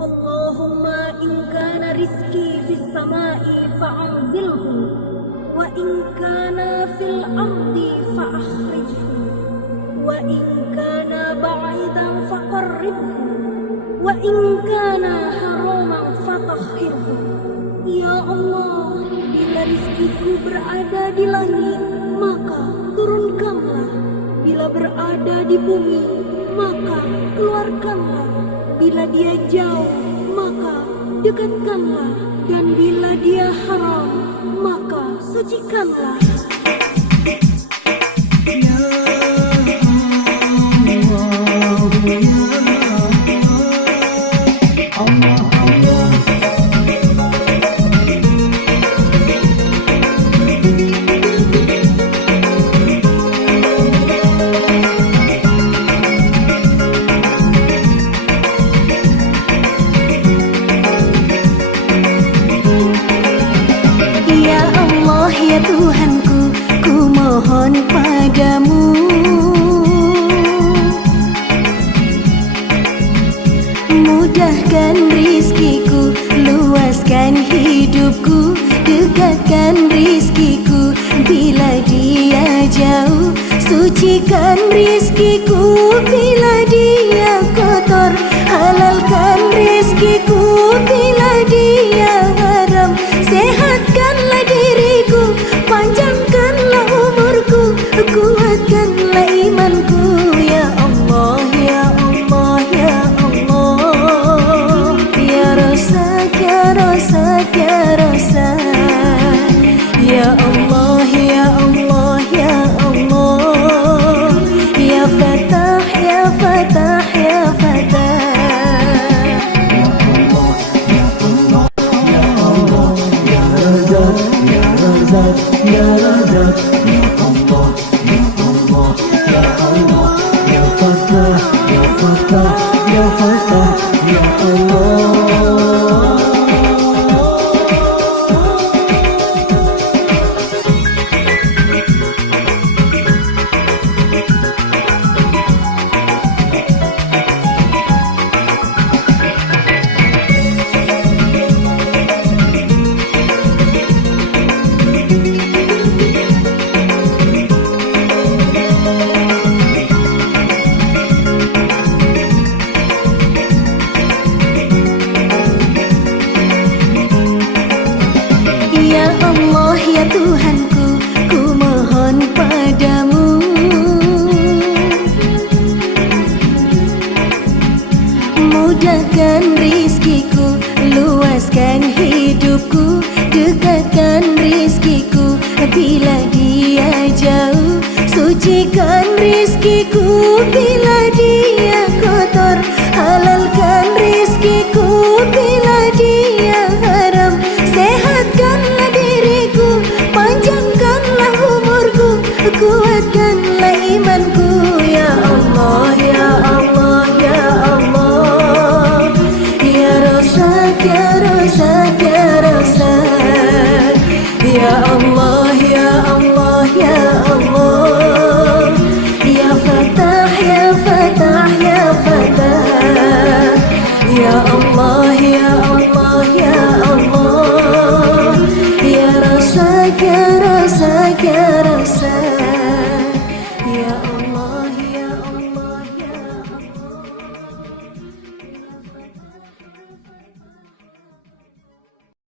Allahumma in kana rizki fis sama'i fa'anzilhu wa in kana fil ardi fa'akhrijhu wa in kana ba'idan faqarribhu wa in kana haraman fatahhirhu. Ya Allah, bila rizkiku berada di langit, maka turunkanlah. Bila berada di bumi, maka keluarkanlah. Bila dia jauh, maka dekatkanlah. Dan bila dia haram, maka sucikanlah. Ya Tuhanku, ku mohon padamu, mudahkan rizkiku, luaskan hidupku, dekatkan rizkiku bila dia jauh, sucikan rizkiku bila dia kotor, halalkan rizkiku bila dia haram, sehatkanlah diriku, panjangkanlah umurku, kuatkanlah imanku. Ya Allah, ya Allah, ya Allah, ya Rasak, ya Rasak, ya Rasak, ya Allah, ya Allah, ya Allah, ya Fatah, ya Fatah, ya Fatah. Ya Razak, Ya Allah, Ya Allah, Ya Allah, Ya Fatah, Ya Fatah, Ya Fatah, Ya Allah. Ya Allah, ya Tuhanku, ku mohon padamu, mudahkan rizkiku, luaskan hidupku, dekatkan rizkiku bila dia jauh, sucikan rizkiku bila dia kotor, halalkan rizkiku bila dia haram, sehatkanlah diriku, panjangkanlah umurku, kuatkanlah imanku. Ya Allah,